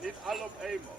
Nicht alle auf einmal.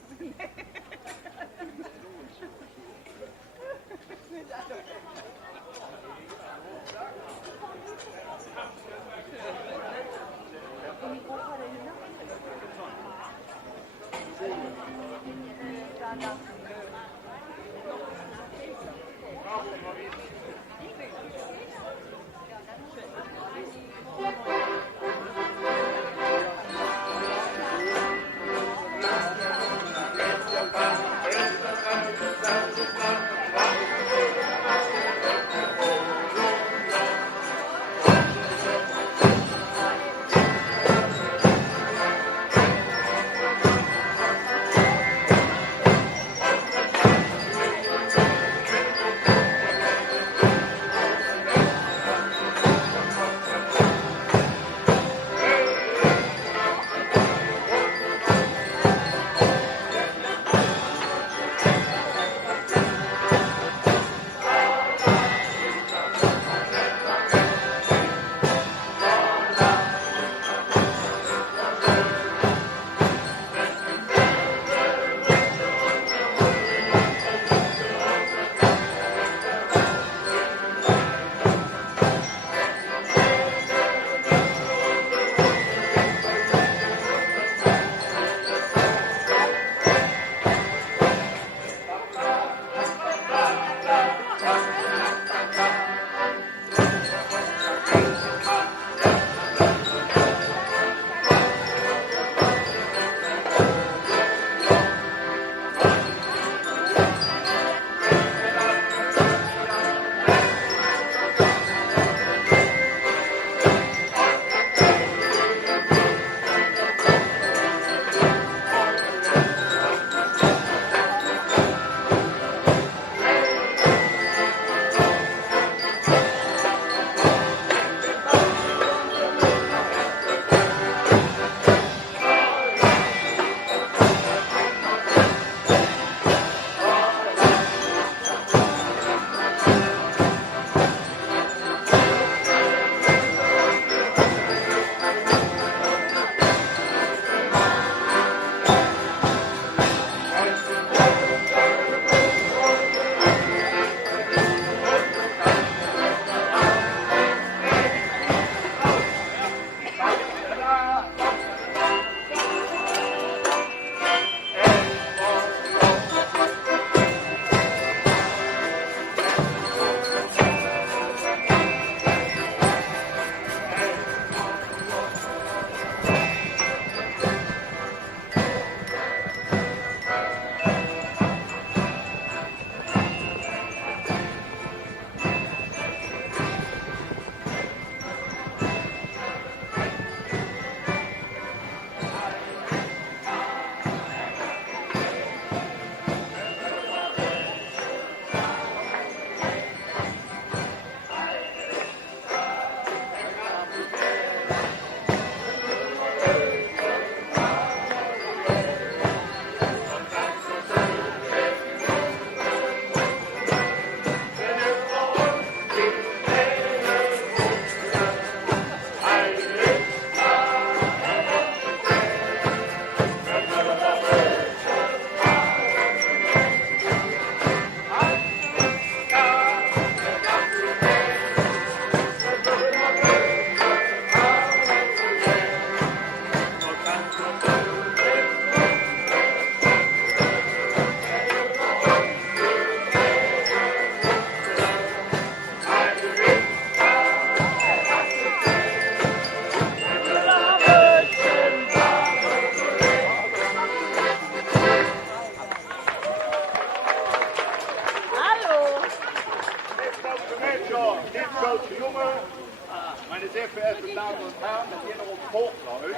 Meine sehr verehrten Damen und Herren, dat hier nog op Hochdeutsch,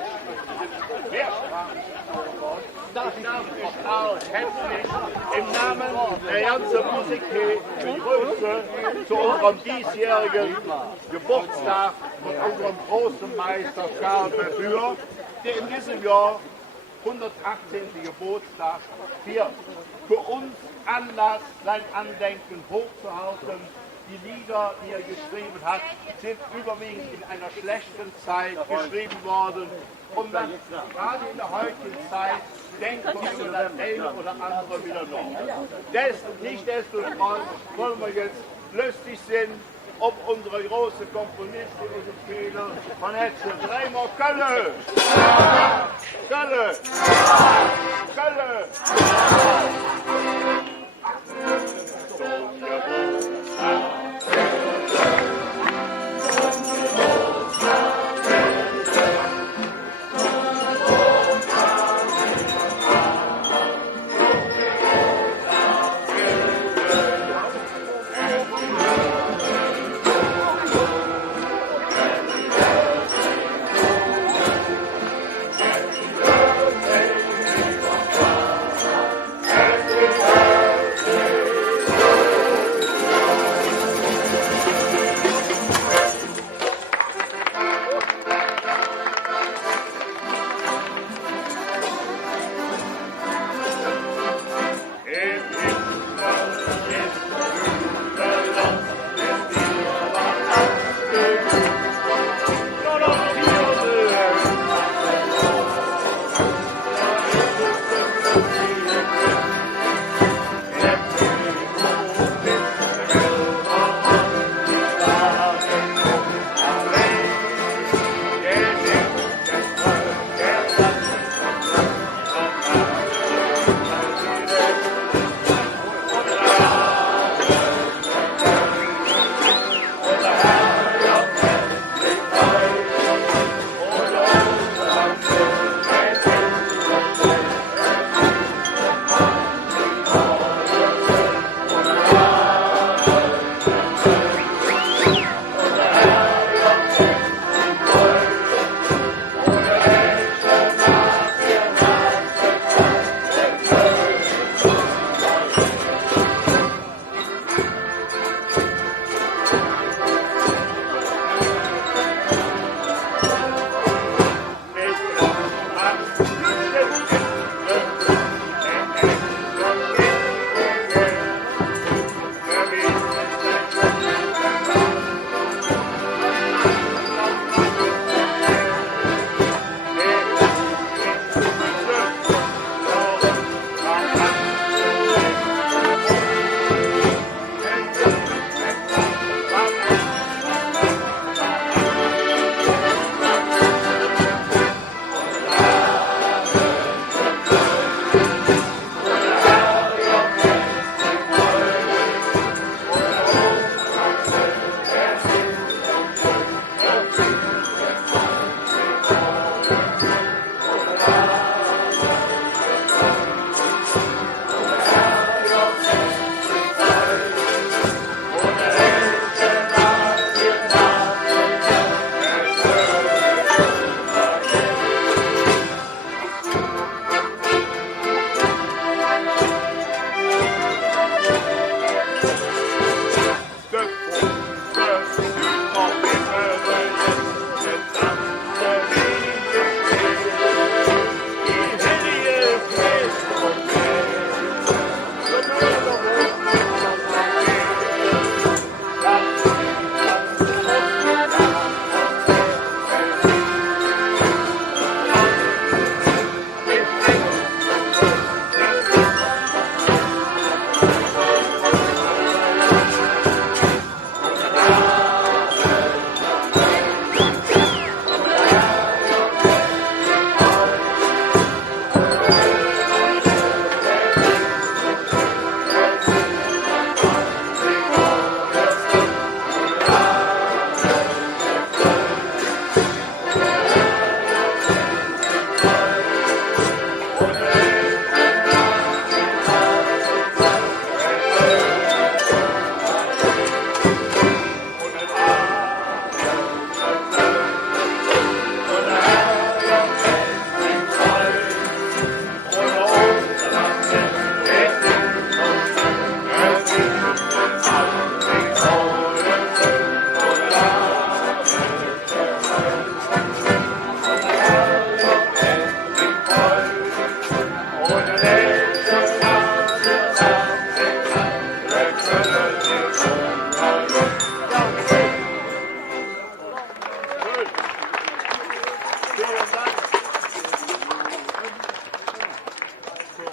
das ist mehrsprachig gesprochen worden, darf ich euch all herzlich im Namen der ganzen Musik begrüßen zu unserem diesjährigen Geburtstag von unserem großen Meister Charles Bebür, der in diesem Jahr 118. Geburtstag wird. Für uns Anlass, sein Andenken hochzuhalten die Lieder, die er geschrieben hat, sind überwiegend in einer schlechten Zeit geschrieben worden. Und dann, gerade in der heutigen Zeit, denkt man über das eine oder andere wieder noch. Nichtsdestotrotz wollen wir jetzt lustig sind, ob unsere große Komponistin und Spieler von Herzen. Dreimal Kölle! Kölle! Kölle!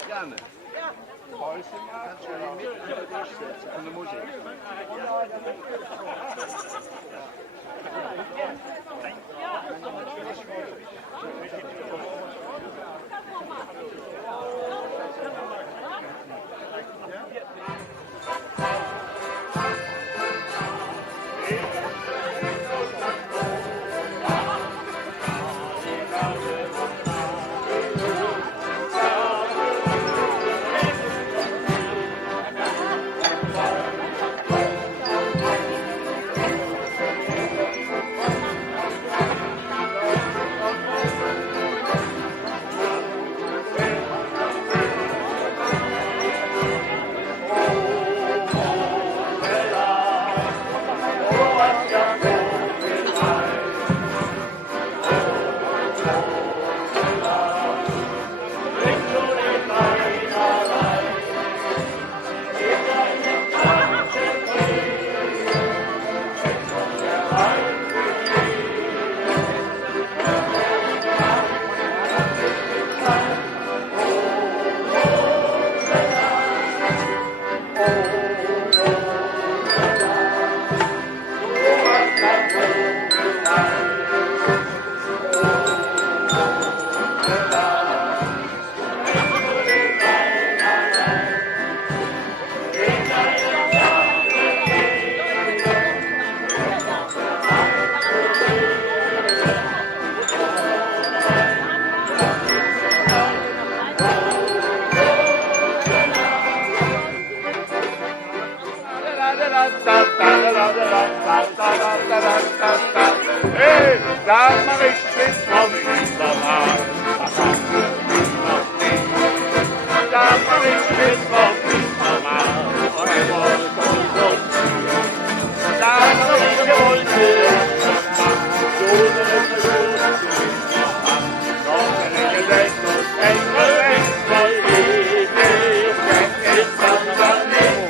Janne. Pauze machen, schön mit unter durchsetzen von der Musik. Hey, sag mal, ich bin vom Übermann. Sag mal, ich bin vom Übermann. Sag mal, ich wollte es machen. Noch eine Gelenk und ein Gelenk soll ich nicht. Ist das dann nicht?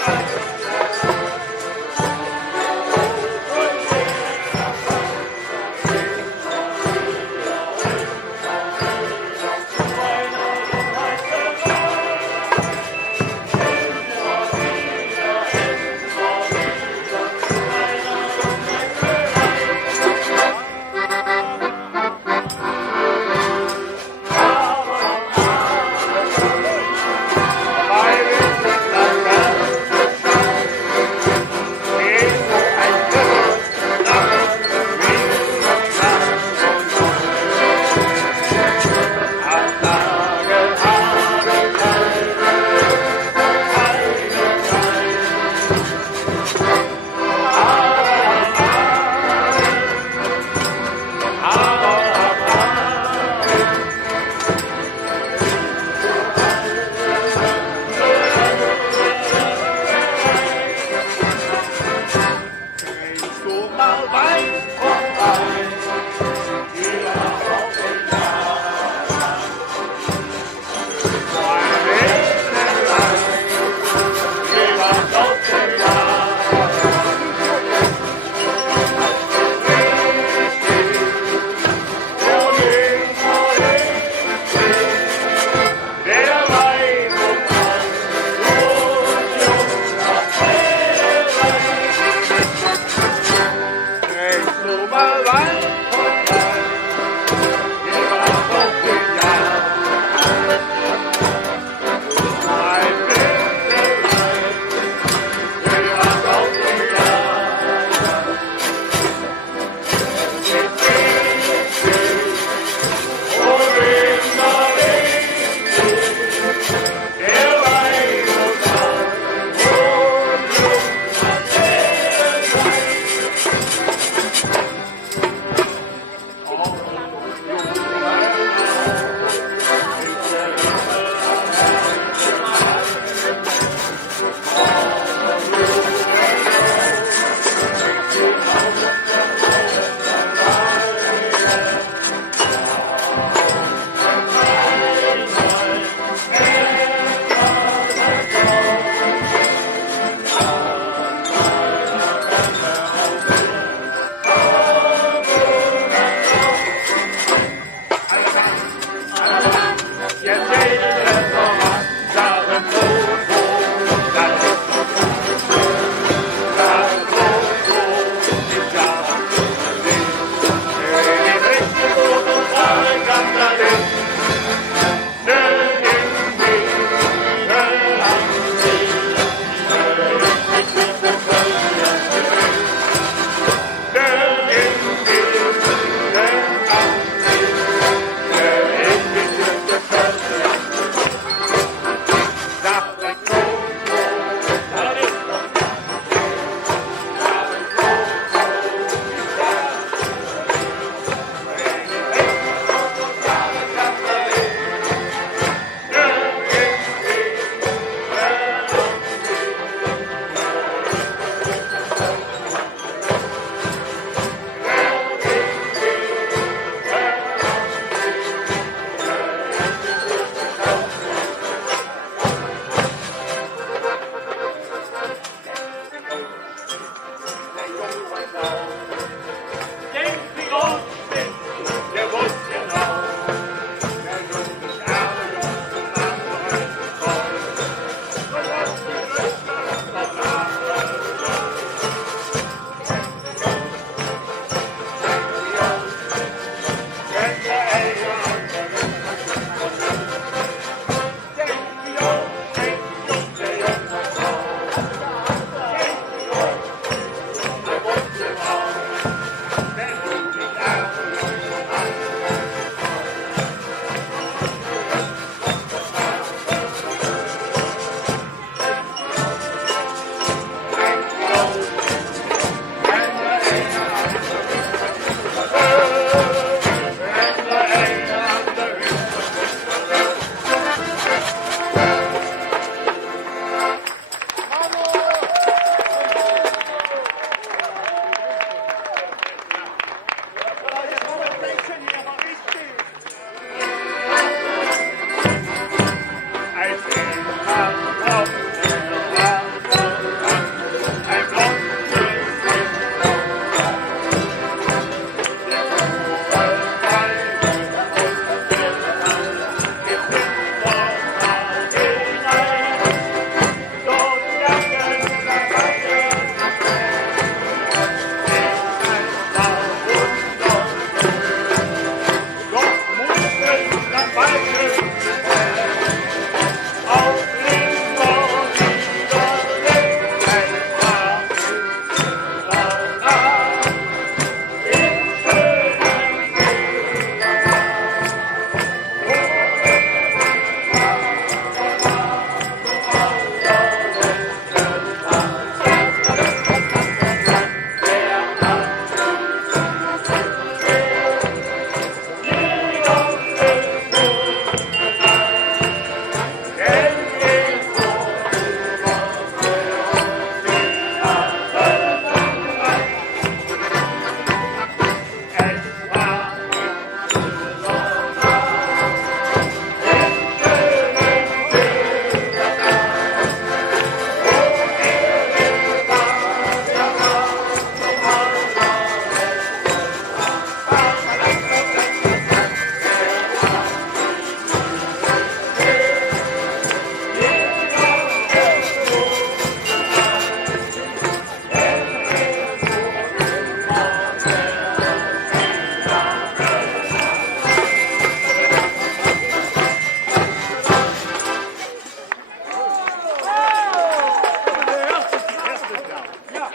Dabei ist es das Ganze.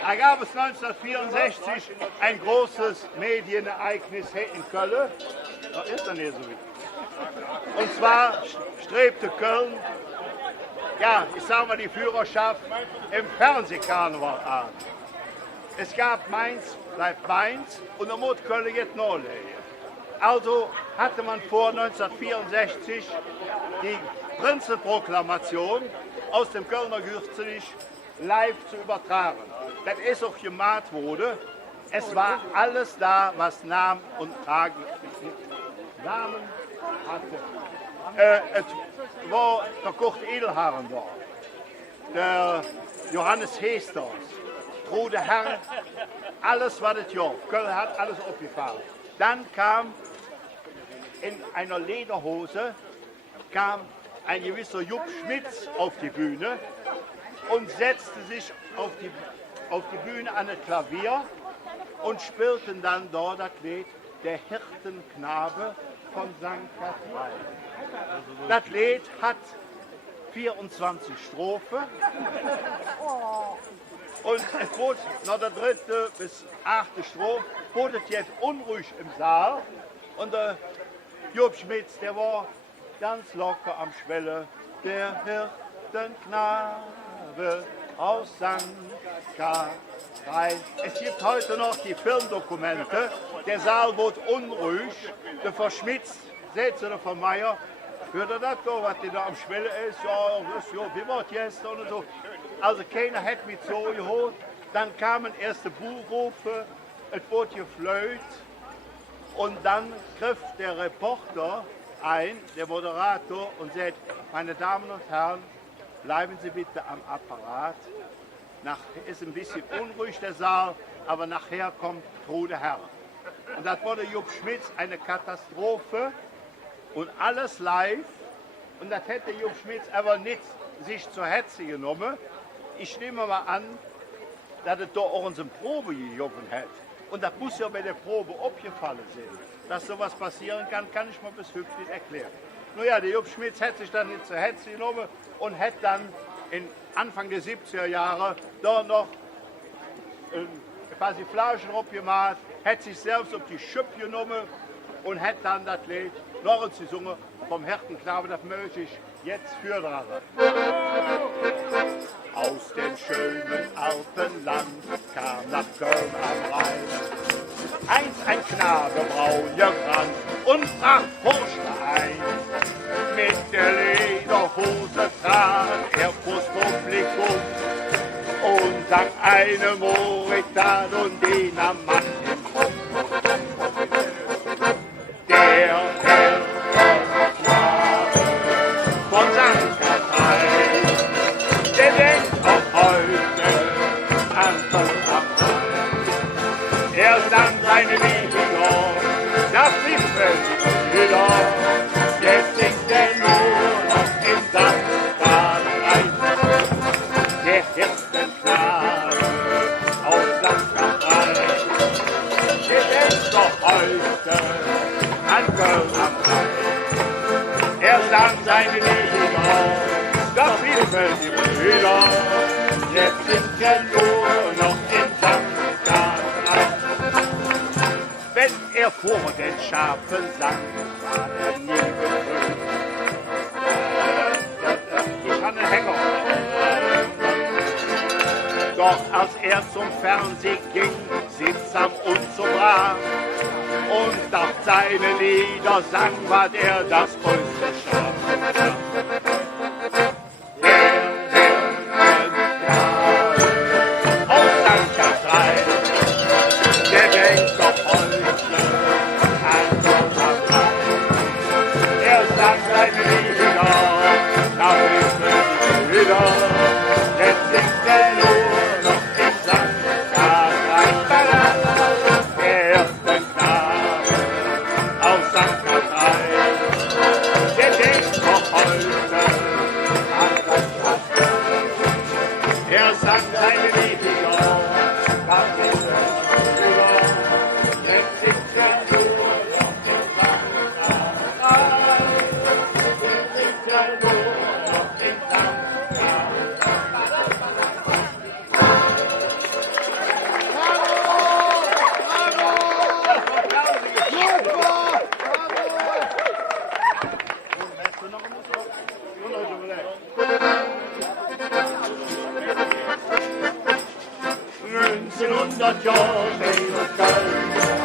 Da gab es 1964 ein großes Medienereignis in Köln. Das ist dann hier so wichtig. Und zwar strebte Köln, ja, ich sage mal die Führerschaft im Fernsehkarneval an. Es gab Mainz, bleibt Mainz und dann muss Köln jetzt noch legen. Also hatte man vor 1964 die Prinzenproklamation aus dem Kölner Gürzenich live zu übertragen. Das ist auch gemacht wurde. Es war alles da, was Namen hatte. Es war der Kurt Edelharren da, der Johannes Heesters, Trude Herr, alles war das ja. Köln hat alles aufgefahren. Dann kam in einer Lederhose ein gewisser Jupp Schmitz auf die Bühne und setzte sich auf die Bühne an das Klavier und spielten dann dort das Lied Der Hirtenknabe von St. Kathrin. Das Lied hat 24 Strophen und es wurde nach der 3. bis 8. Strophe wurde es jetzt unruhig im Saal und der Jupp Schmitz, der war ganz locker am Schwelle. Der Hirtenknabe aus St. Kathrin. Es gibt heute noch die Filmdokumente. Der Saal wird unruhig. Der Verschmitz, Sätze der von Meier, hört er das da, was die da am Schwelle ist? Ja, das ist ja, wie wird jetzt und so. Also keiner hat mich so geholt. Dann kamen erste Buchrufe, es wurde geflöht und dann griff der Reporter ein, der Moderator, und sagt, meine Damen und Herren, bleiben Sie bitte am Apparat. Ist ein bisschen unruhig der Saal, aber nachher kommt Trude Herr. Und das wurde Jupp Schmitz eine Katastrophe und alles live. Und das hätte Jupp Schmitz aber nicht sich zur Hetze genommen. Ich nehme mal an, dass es da auch unsere Probe gejogen hat. Und das muss ja bei der Probe abgefallen sein. Dass sowas passieren kann, kann ich mir bis heute nicht erklären. Nun ja, der Jupp Schmitz hat sich dann nicht zur Hetze genommen und hat dann Anfang der 70er Jahre da noch quasi Flaschen abgemacht, hat sich selbst auf die Schippe genommen und hat dann das Lied Lorenz gesungen vom Hirtenknabe, das möchte ich jetzt vortragen. Aus dem schönen Alpenland kam nach Köln am Rhein einst ein Knabe braun gebrannt und brach Vorstein. Mit der Lederhose trat er vors Publikum und sang eine Moritat und den am Mann im Kopf. Der Hirtenknabe von St. Kathrin, der denkt auch heute an Köln am Rhein. Er sang seine Lieder, das lief wieder. Jetzt singt er nur noch in St. Kathrin. Der Hirtenknabe aus St. Kathrin, der denkt doch heute an Köln am Rhein. Er sang seine Lieder, doch liefen die Brüder. Jetzt singt er nur noch in St. Kathrin. Wenn er vor den Schafen sang, war er nie betrübt. Ich habe einen Hänger. Doch als er zum Fernsehen ging, sittsam und so brav und doch seine Lieder sang, war der das größte Schaf. Aus St. Kathrin, der denkt doch heute an Köln am Rhein. Er sang seine Lieder, da blieben die Brüder. Jetzt singt er nur noch in St. Kathrin. Der Hirtenknabe aus St. Kathrin, der denkt doch heute 1900 Jahre leben können.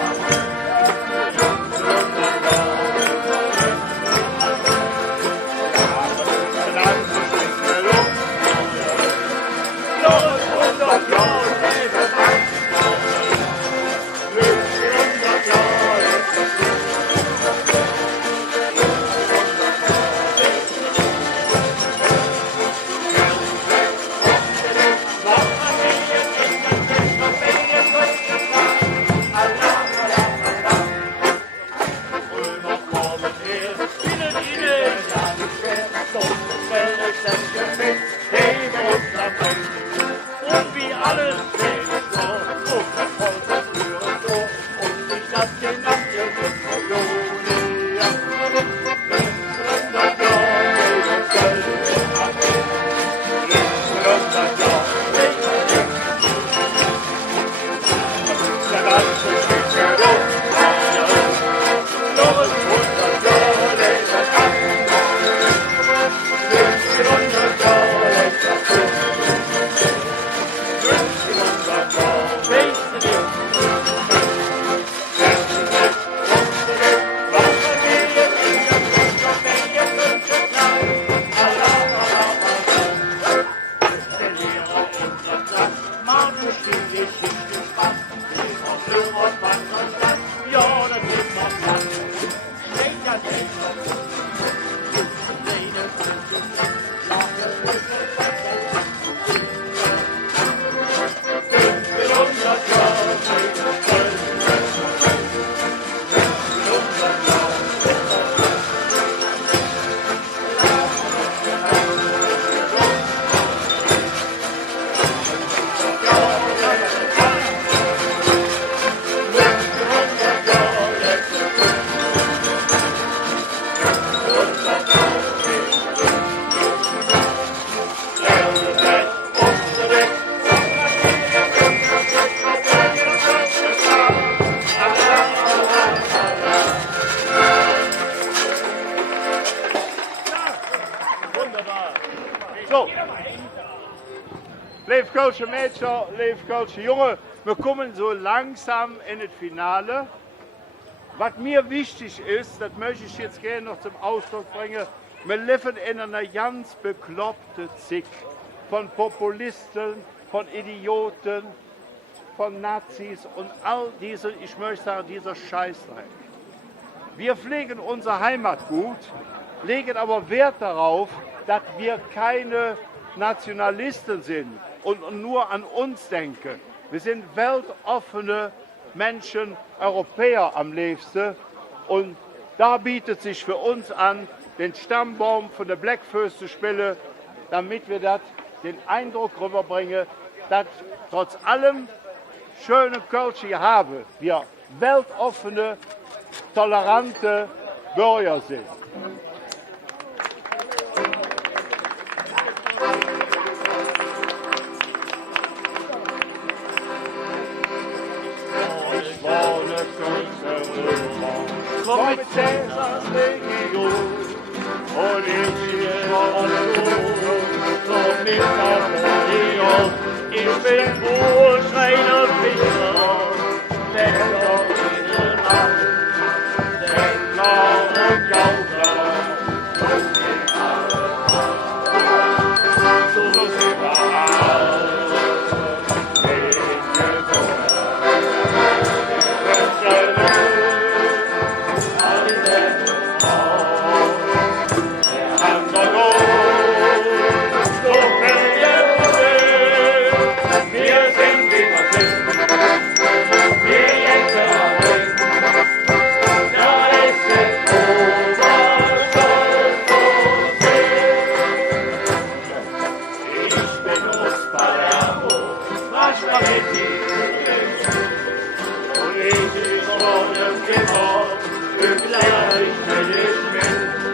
So. Lieve Kölsche Mädchen, lieve Kölsche Junge, wir kommen so langsam in das Finale. Was mir wichtig ist, das möchte ich jetzt gerne noch zum Ausdruck bringen, wir leben in einer ganz bekloppten Zeit von Populisten, von Idioten, von Nazis und all diese, ich möchte sagen, dieser Scheißdreck. Wir pflegen unser Heimatgut, legen aber Wert darauf, dass wir keine Nationalisten sind und nur an uns denken. Wir sind weltoffene Menschen, Europäer am liebsten. Und da bietet sich für uns an, den Stammbaum von der Blackfirst zu spielen, damit wir den Eindruck rüberbringen, dass trotz allem schöne Kölsche hier haben, wir weltoffene, tolerante Bürger sind. Komm mit Cäsars Legion und ich hier komm mit Napoleon. Ich bin Urschreiner Fischer, Lecker in der Nacht, Denker und Gaukler, so sind wir alle.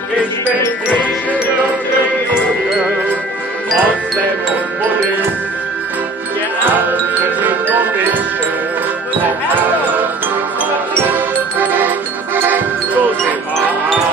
Ich bin Grieche, Türke, Jude, Moslem und Buddhist, wir alle sind nur Menschen. So sind wir alle.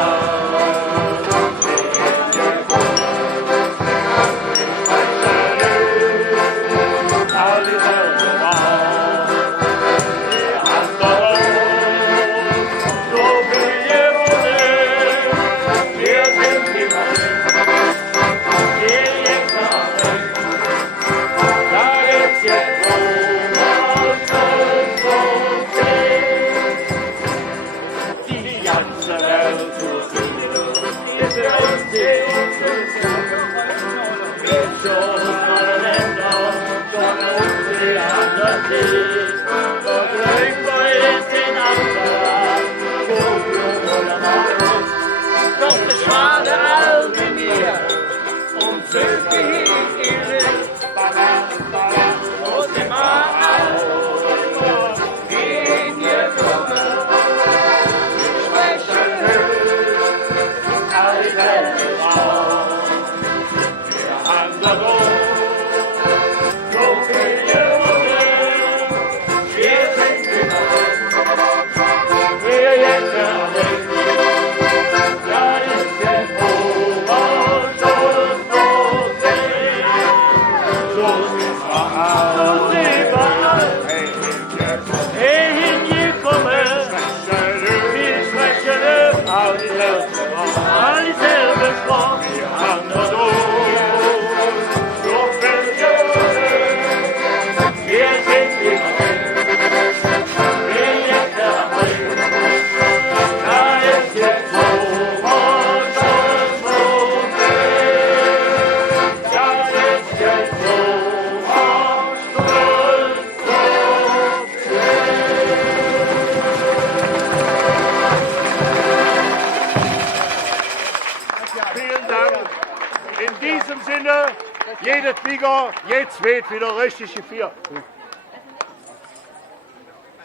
Jeder Flieger, jetzt weht wieder richtig gefeiert.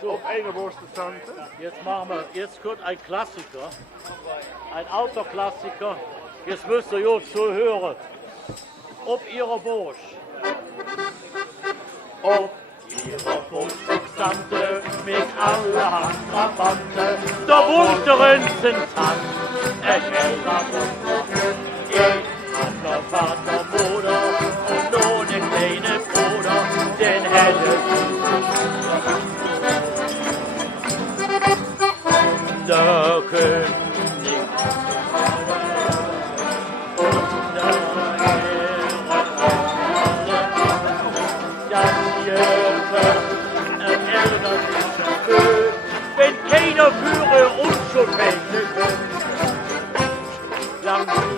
So, auf eine Wurst Jetzt machen wir, jetzt kommt ein Klassiker, ein Autoklassiker. Jetzt müsst ihr gut zuhören. Ob ihrer Bursch. Ob ihrer Bursch Sante mit allerhand Trabante, der bunteren Zintan, der Vater, Bruder und ohne kleine Bruder, den hellen der König und der wenn keiner führe und schon welche lang wird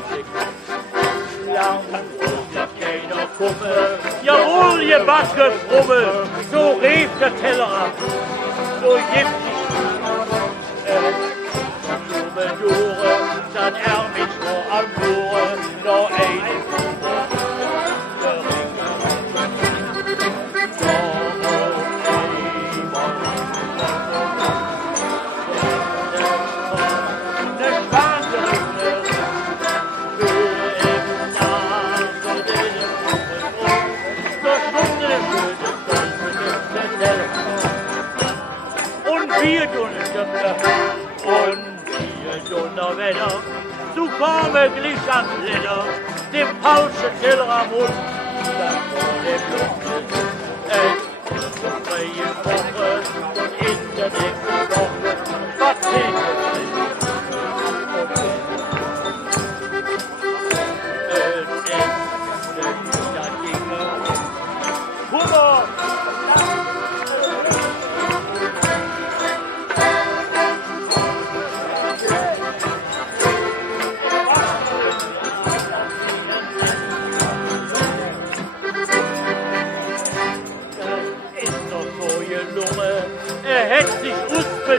keiner komme, jawohl, ihr Backe Frumme, so rief der Teller ab, so giftig, Jure, dann mich nur am Jure, noch eine zu komme glich an Leder, dem Pausche Teller am Mund, dann vor dem Lunge, zum freien Woche und in der nächsten Woche, was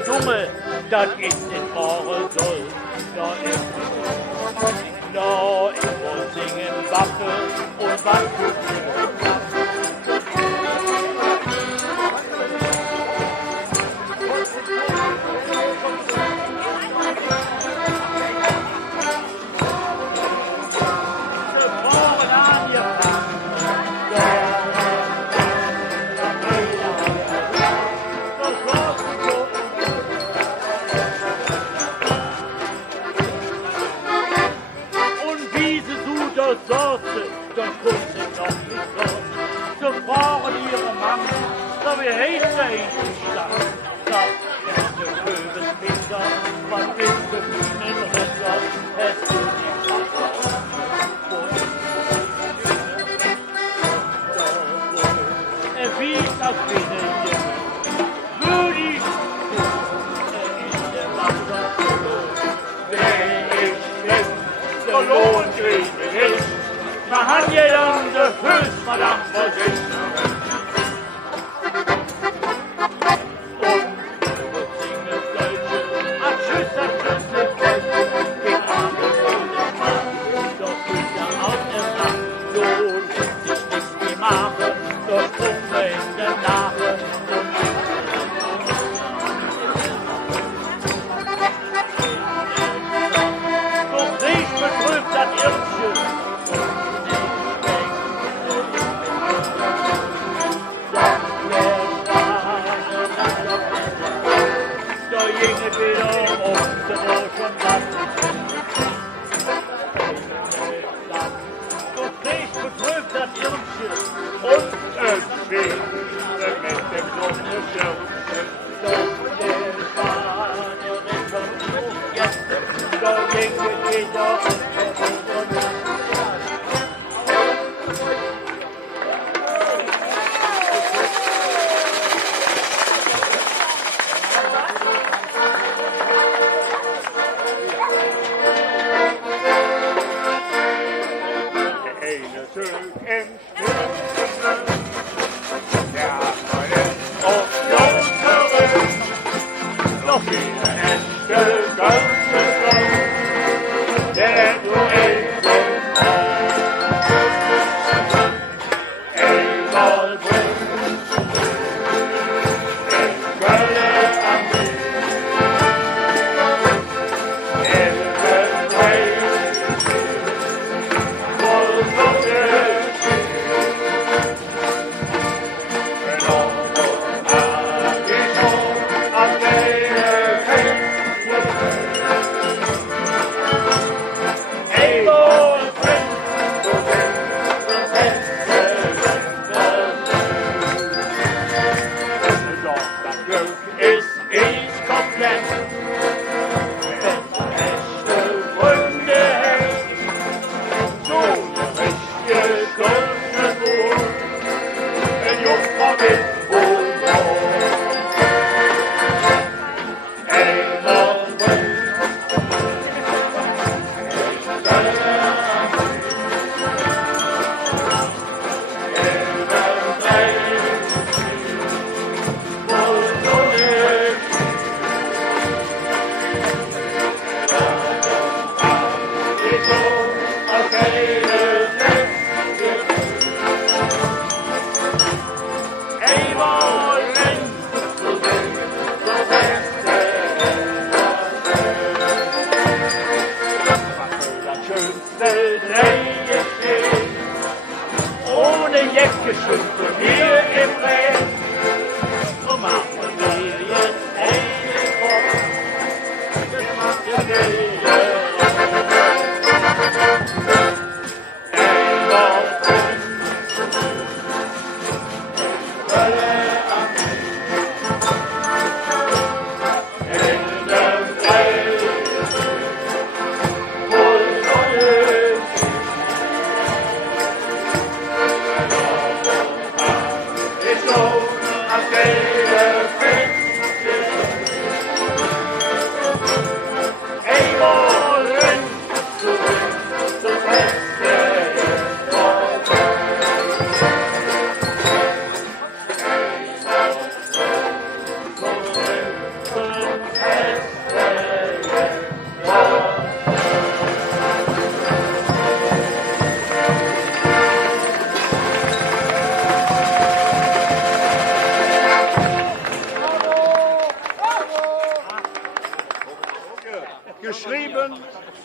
Dumme, das ist nicht wahre Soll. Da ist wohl singen Waffe und was tut alle mit dem Sonnenschirmchen. Da gingen wir doch. Eine Tüg im Stürzen, der neue auf Jungeren, noch viele Hände ganze Frau, der du eben einmal bringt, in Gölle am Ohne Jacke schütze mir im Rhein. So machen wir jetzt eine Kopf. Das macht ja jeder.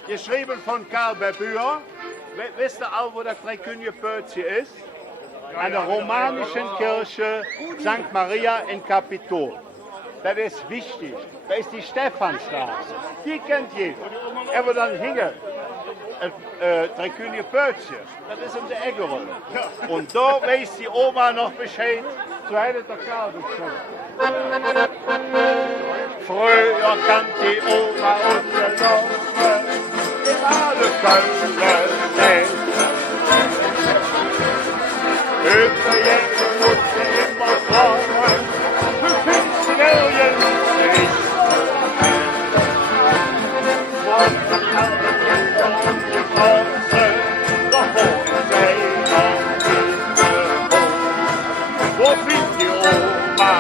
Geschrieben von Karl Berbühr. Wisst ihr auch, wo das Dreikönigbötzchen ist? An der romanischen Kirche St. Maria in Kapitol. Das ist wichtig. Da ist die Stephanstraße. Die kennt jeder. Aber dann hinge Dreikönigbötzchen. Das ist um die Ecke rum. Und da weiß die Oma noch Bescheid. So hätte der Karl gesungen. Früher kann die Oma uns gelaufen. Alle können sehen. Über jetzt muss sie immer fragen, du findest nirgends nicht. Von den anderen Kindern und die Straße, doch wo ist einer? Wo findet die Oma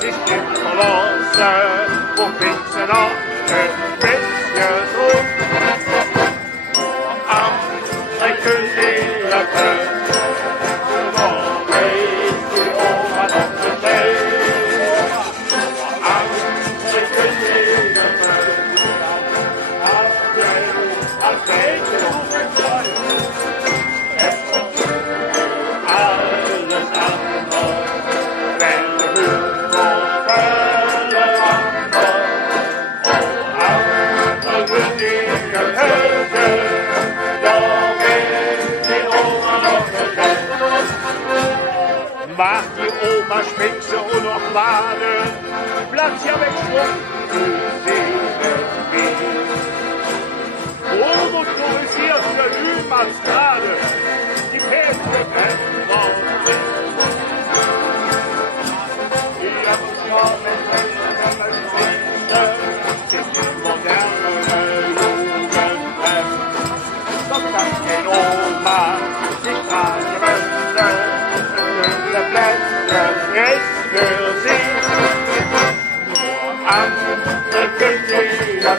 sich im Verlassen? Wo findet sie noch ein bisschen Druck? Alles andere, wenn du Füchse und noch Wale, Platz ja weg schon motorisierte Lühmannstrade, die Pässe brennen raus. Die Abschornen die moderne Jugendrem. Doch kann kein Oma sich tragen müssen, schöne Plätze ist für sie. Nur andere Kinder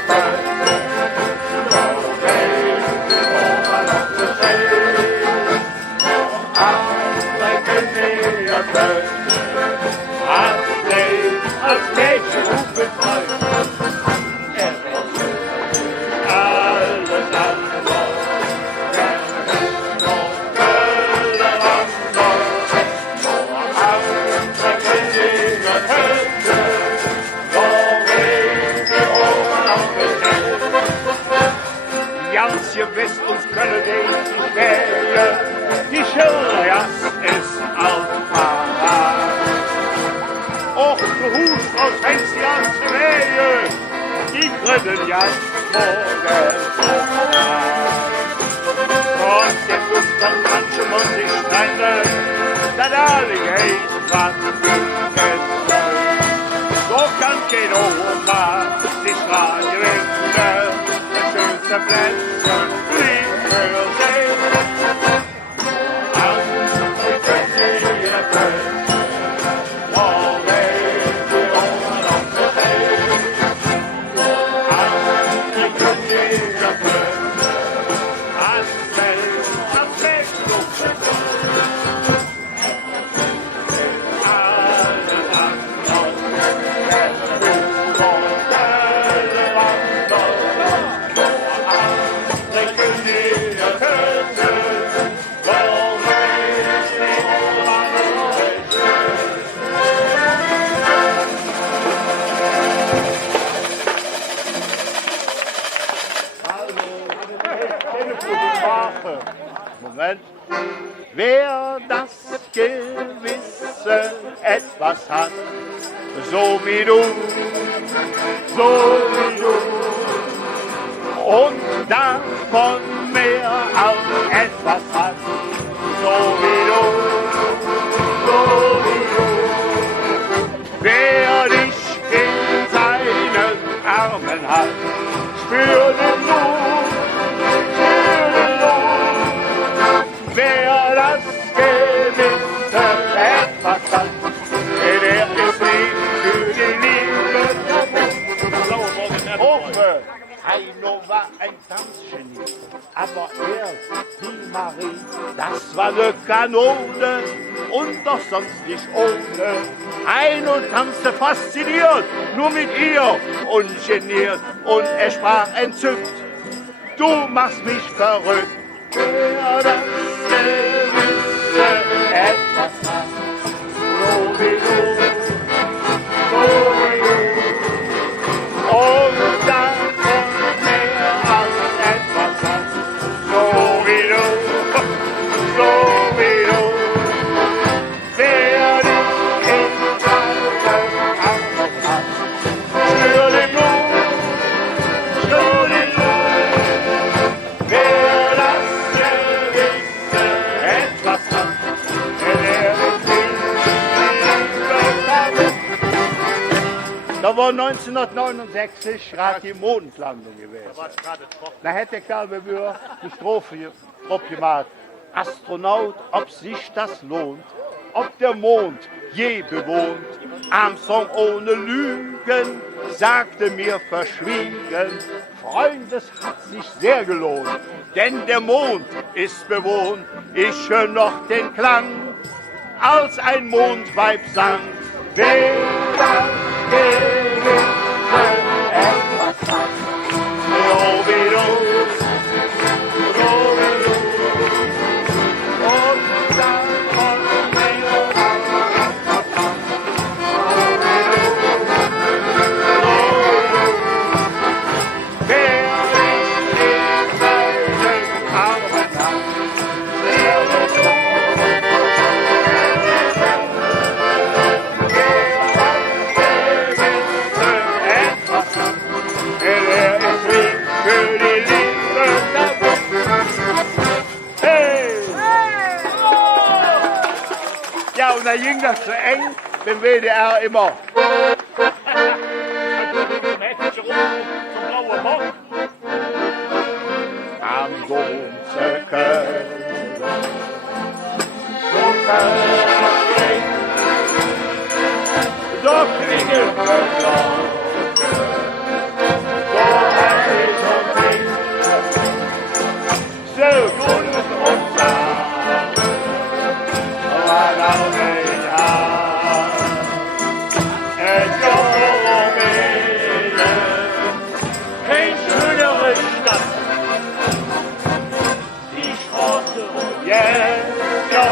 als Mädchen rufen Freund. Alles andere, noch Hölle anders, nur andere Kinder töten, nur wenige Ohren aufgestellt. Ganz gewiss uns können die wählen, die Schilderjas ist altparat. Och, du hust aus Fenster ans Wehe, die drinnen Jas morgen. Trotzdem muss doch manche muss sich trennen, dass alle geht, was gegessen. So kann kein Oma sich dran gewinnen, die schönste Plätze liegen für sie. Andere können sie erfüllen. Moment. Wer das gewisse etwas hat, so wie du, und davon mehr als etwas hat, so wie du, wer dich in seinen Armen hat, spür den Mut. Wer das gewisse etwas hat, der ist lieb für die Liebe. Hofe, Heino war ein Tanzgenie, aber er, die Marie, das war eine Kanone und doch sonst nicht ohne. Heino tanzte fasziniert, nur mit ihr, ungeniert, und er sprach entzückt: Du machst mich verrückt. Wer das gewisse etwas hat, so wie du, und davon mehr als etwas hat, so wie du, wer dich in seinen Armen hat, spür den Mut, wer das da war 1969 gerade die Mondlandung gewesen. Da hätte der Kerl bei mir die Strophe abgemacht. Astronaut, ob sich das lohnt, ob der Mond je bewohnt. Armstrong ohne Lügen sagte mir verschwiegen: Freund, es hat sich sehr gelohnt, denn der Mond ist bewohnt. Ich höre noch den Klang, als ein Mondweib sang. Wer das gewisse etwas hat, so wie du, und davon mehr als etwas hat, so wie du, wer dich in seinen Armen hat, so wie du. zu eng, den WDR immer. Am Domzirkel, so klingelt so heilig und dick, so gut und zart, aber auch nicht hart. Es kommt Rumänien, kein schönere Stadt, die Straße jetzt, ja.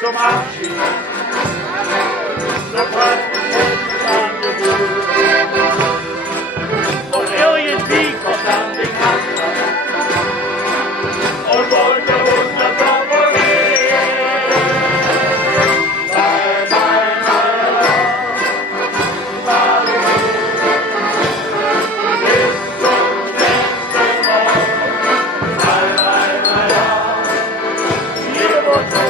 Zum Abschied, so passt es und irgendwie kommt dann die Kanzler und wollte uns das abonnieren. Bye, bye, bye, bis zum nächsten Mal. Bye, bye, bye, hier wird so.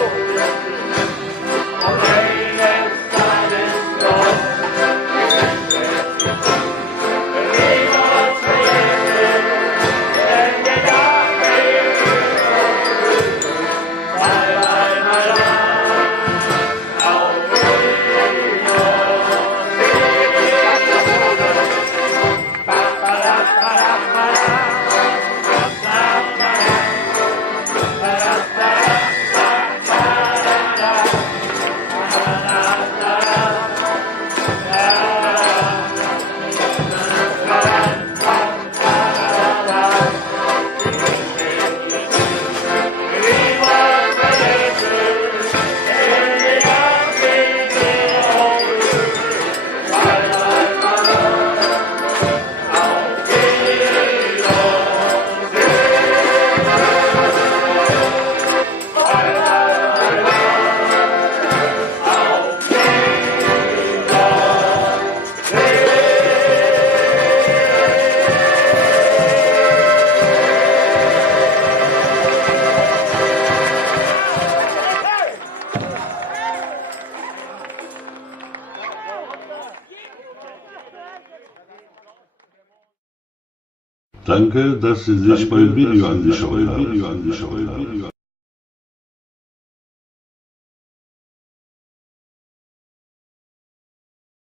Danke, dass Sie sich mein Video angeschaut haben.